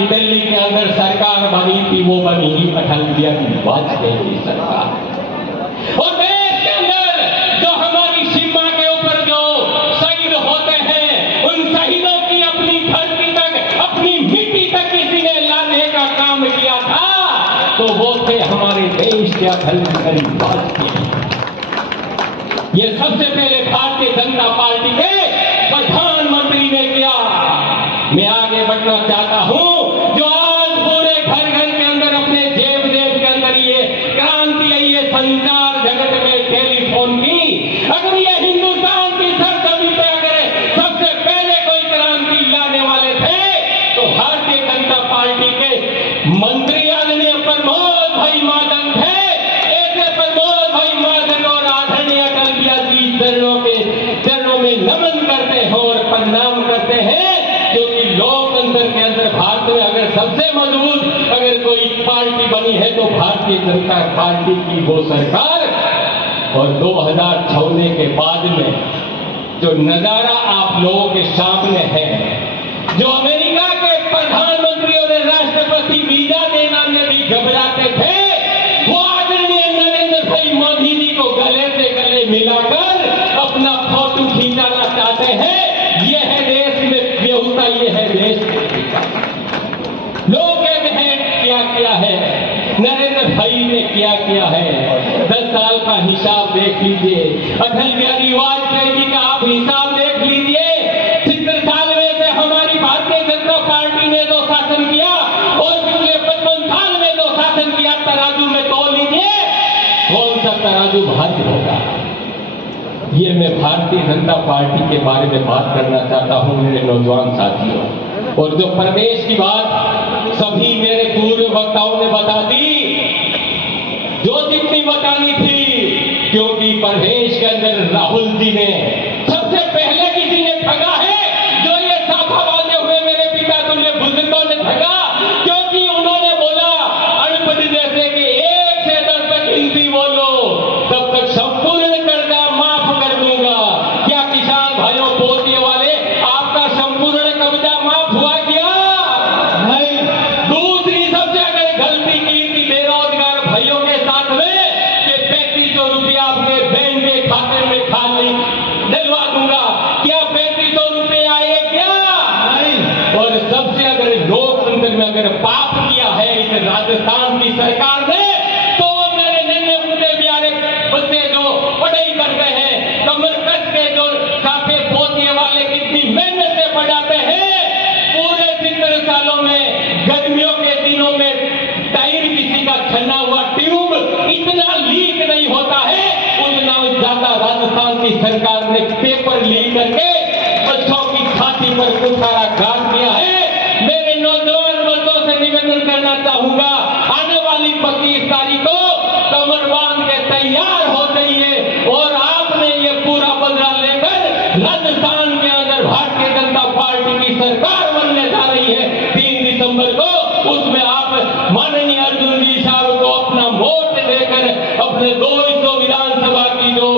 की दिल्ली के अंदर सरकार बनी थी, वो बनी अटल बिहारी वाजपेयी की सरकार। और देश के अंदर जो हमारी सीमा के ऊपर जो शहीद होते हैं, उन शहीदों की अपनी धरती तक, अपनी मिट्टी तक किसी ने लाने का काम किया था, तो वो थे हमारे देश के अटल बिहारी वाजपेयी। ये सबसे पहले भारतीय जनता पार्टी के प्रधानमंत्री ने किया। मैं आगे बढ़ना चाहता हूं, जो आज पूरे घर घर के अंदर, अपने जेब जेब के अंदर ये क्रांति आई है संचार जगत में टेलीफोन की। अगर ये हिंदुस्तान की सरजमीन पे अगर सबसे पहले कोई क्रांति लाने वाले थे, तो भारतीय जनता पार्टी के मंत्री आदरणीय प्रमोद भाई महाजन थे। ऐसे प्रमोद भाई महाजन और आदरणीय अटल बिहारी जी चरणों में नमन करते हैं और प्रणाम करते हैं, क्योंकि लोकतंत्र के अंदर भारत में अगर सबसे मजबूत अगर कोई पार्टी बनी है तो भारतीय जनता पार्टी की वो सरकार। और 2014 के बाद में जो नजारा आप लोगों के सामने है, जो अमेरिका के प्रधानमंत्री और राष्ट्रपति वीजा देना में भी घबराते थे, वो आदरणीय नरेंद्र भाई मोदी जी को गले से गले मिलाकर अपना फोटो खींचाना चाहते हैं। यह है देश में बेहुता, यह है देश लोग कहते हैं क्या किया है नरेंद्र भाई ने, क्या किया है। 10 साल का हिसाब देख लीजिए, अटल बिहारी वाजपेयी जी का आप हिसाब देख लीजिए। 70 साल में से हमारी भारतीय जनता पार्टी ने जो शासन किया और पिछले 55 साल में जो शासन किया, तराजू में तोल लीजिए, कौन सा तराजू भारी होगा। ये मैं भारतीय जनता पार्टी के बारे में बात करना चाहता हूं मेरे नौजवान साथियों। और जो प्रवेश की बात सभी मेरे पूर्व वक्ताओं ने बता दी, जो जितनी बतानी थी, क्योंकि प्रवेश के अंदर राहुल जी ने सबसे पहले किसी ने ठगा है, जो ये साफा बांधे हुए मेरे पिता तुल्य बुजुर्गों ने ठगा, क्योंकि उन्होंने बोला अड़पद जैसे कि 1 से 10 तक हिंदी बोलो, तब तक संपूर्ण कर्जा माफ कर दूंगा। क्या किसान भाइयों पोतिए वाले आपका संपूर्ण कर्जा माफ हुआ क्या? नहीं। दूसरी सबसे अगर गलती की थी बेरोजगार भाइयों के साथ में कि 3500 रुपया आपके बैंक के खाते में खाली दिलवा दूंगा, क्या 3500 रुपये आए क्या? नहीं। और सबसे अगर लोकतंत्र में अगर पाप किया है इस राजस्थान की सरकार ने, तो मेरे नन्हे मुन्ने प्यारे बच्चे जो पढ़ाई करते हैं, कमर कस के जो काफे पोतिए वाले कितनी मेहनत से पढ़ाते हैं, पूरे 70 सालों में गर्मियों के दिनों में टायर किसी का छना हुआ ट्यूब इतना लीक नहीं होता है, उतना ज्यादा राजस्थान की सरकार ने पेपर लीक करके बच्चों की छाती पर कुठारा गाड़ दिया है। मेरे नौजवान बच्चों से निवेदन करना चाहूंगा, आने वाली 25 तारीख को कमर बांध के तैयार हो जाइए और आपने ये पूरा बदला लेकर राजस्थान के अंदर भारतीय जनता पार्टी की सरकार बनने जा रही है 3 दिसंबर को। उसमें आप माननीय अर्जुन जी साहब को अपना वोट देकर अपने 200 विधानसभा की जो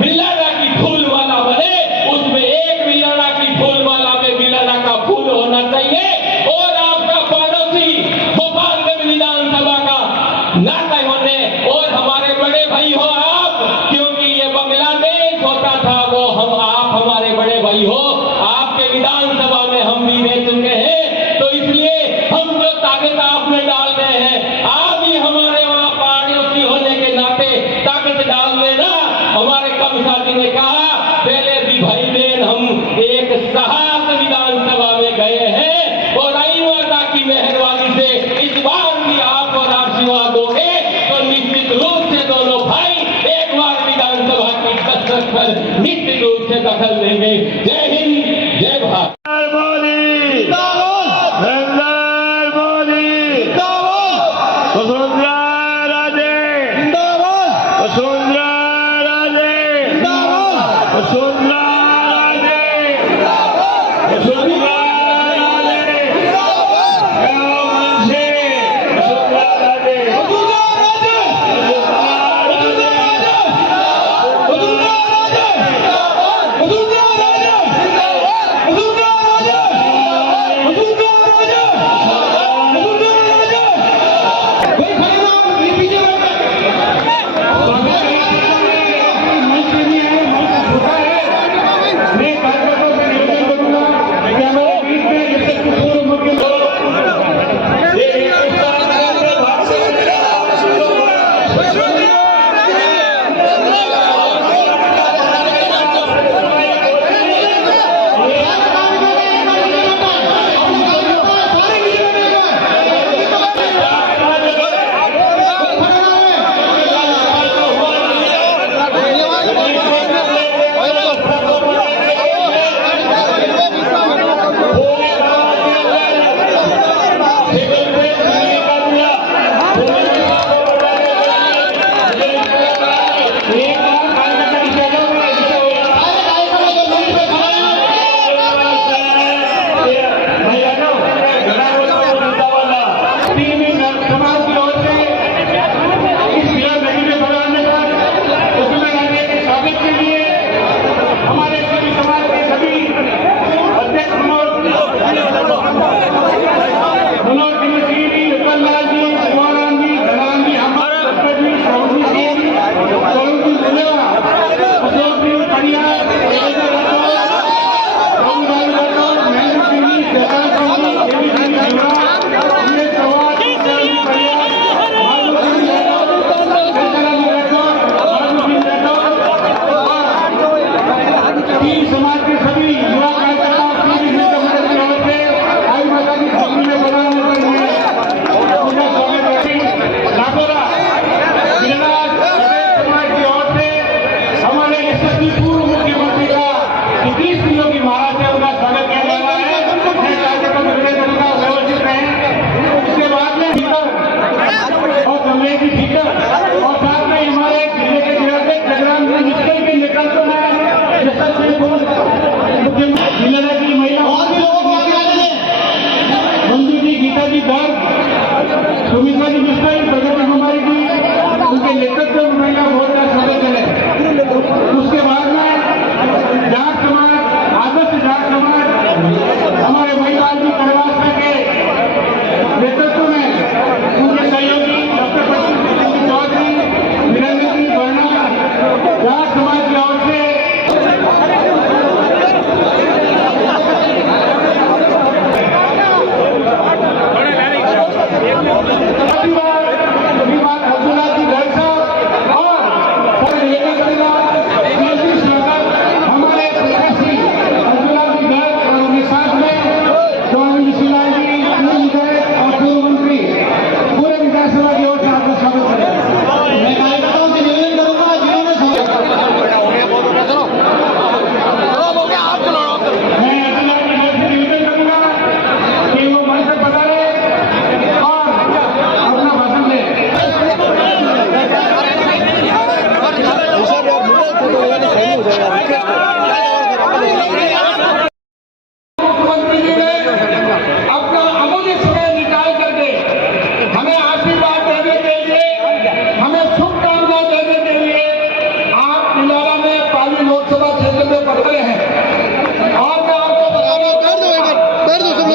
बिलाड़ा की फूल माला बने, उसमें एक बिलाड़ा की फूल माला में बिलाड़ा का फूल होना चाहिए। और आपका पड़ोसी गोपालगंज विधानसभा का नाता होने, और हमारे बड़े भाई हो आप, क्योंकि ये बांग्लादेश होता था, वो आप हमारे बड़े भाई हो, आपके विधानसभा में हम भी रह चुके हैं, तो इसलिए हम जो ताकत आप में डाल रहे हैं, आप भी हमारे वहां पड़ोसी होने के नाते ताकत डाल देना। हमारे कमसा जी ने कहा पहले भी भाई बहन हम एक साहस विधानसभा में गए हैं, और आई माता की मेहरबानी से इस बार भी आप और आशीर्वाद दोगे तो निश्चित रूप से दोनों भाई एक बार विधानसभा की कसरत पर निश्चित रूप से दखल देंगे। जय हिंद, जय भारत।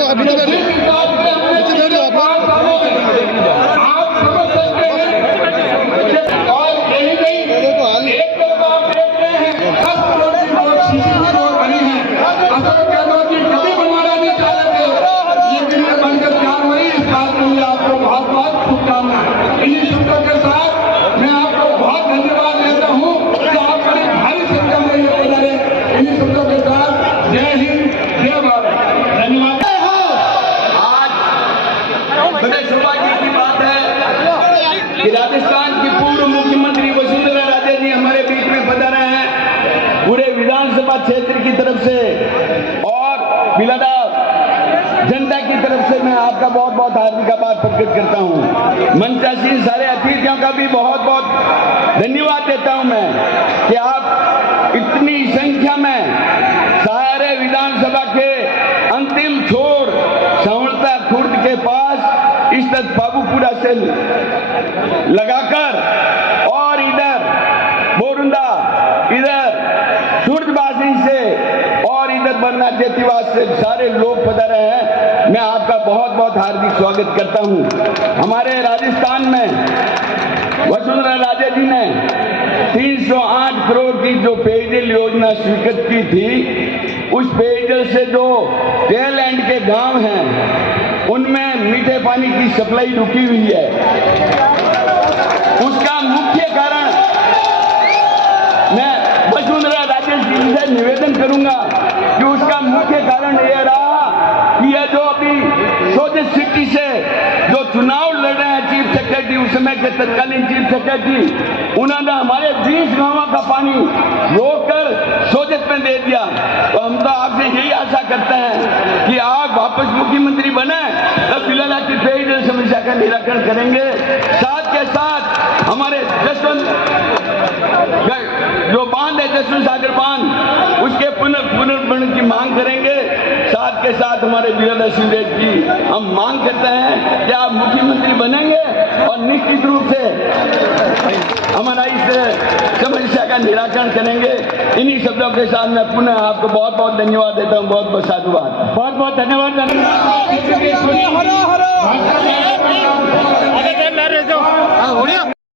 आप समझ सकते हैं। और यही नहीं, एक तरफ आप देख रहे हैं 10 करोड़ की रोड सीसी की रोड बनी है। अशोक गहलोत जी कभी बनवाना नहीं चाहते थे, लेकिन ये बनकर तैयार हुई। इस बात के लिए आपको बहुत बहुत शुभकामनाएं। इन्हीं शब्दों के साथ मैं आपको बहुत धन्यवाद देता हूँ कि आप बड़ी भारी संख्या में ये गुजरे। इन्हीं शब्दों के साथ जय हिंद, जय भारत। धन्यवाद। बड़े सौभाग्य की बात है कि राजस्थान की पूर्व मुख्यमंत्री वसुंधरा राजे जी हमारे बीच में पधारे हैं। पूरे विधानसभा क्षेत्र की तरफ से और बिलादार जनता की तरफ से मैं आपका बहुत बहुत हार्दिक आभार प्रकट करता हूं। मंचासीन सारे अतिथियों का भी बहुत बहुत धन्यवाद देता हूं मैं कि आप इतनी संख्या में सारे विधानसभा के अंतिम छोर सांवलता खुर्द के पास इस तक बाबूपुरा से लगाकर और इधर बोरुंदा, इधर सूरजबासी से और इधर बन्ना चेतीवास से सारे लोग पधारे हैं। मैं आपका बहुत बहुत हार्दिक स्वागत करता हूं। हमारे राजस्थान में वसुंधरा राजे जी ने 308 करोड़ की जो पेयजल योजना स्वीकृत की थी, उस पेयजल से जो टेल एंड के गांव हैं उनमें मीठे पानी की सप्लाई रुकी हुई है। उसका मुख्य कारण मैं वसुंधरा राजे जी से निवेदन करूंगा कि उसका मुख्य कारण यह रहा कि यह जो अभी सोजत सिटी से जो चुनाव लड़ रहे हैं चीफ सेक्रेटरी, उस समय के तत्कालीन चीफ सेक्रेटरी, उन्होंने हमारे 20 गांवों का पानी रोककर सोजत में दे दिया। तो हम तो आपसे यही आशा करते हैं कि आप वापस मुख्यमंत्री बने तब बिलाला की पेयजल समस्या का निराकरण करेंगे। साथ के साथ हमारे जसवंत जो बांध है, जसवंत सागर बांध, उसके पुनर्निर्माण की मांग करेंगे। साथ के साथ हमारे बिलाला सीवरेज की हम मांग करते हैं कि आप मुख्यमंत्री बनेंगे और निश्चित रूप से हमारा इस समस्या का निराकरण करेंगे। इन्हीं शब्दों के साथ मैं पुनः आपको बहुत बहुत धन्यवाद देता हूँ। बहुत बहुत साधुवाद। बहुत बहुत धन्यवाद।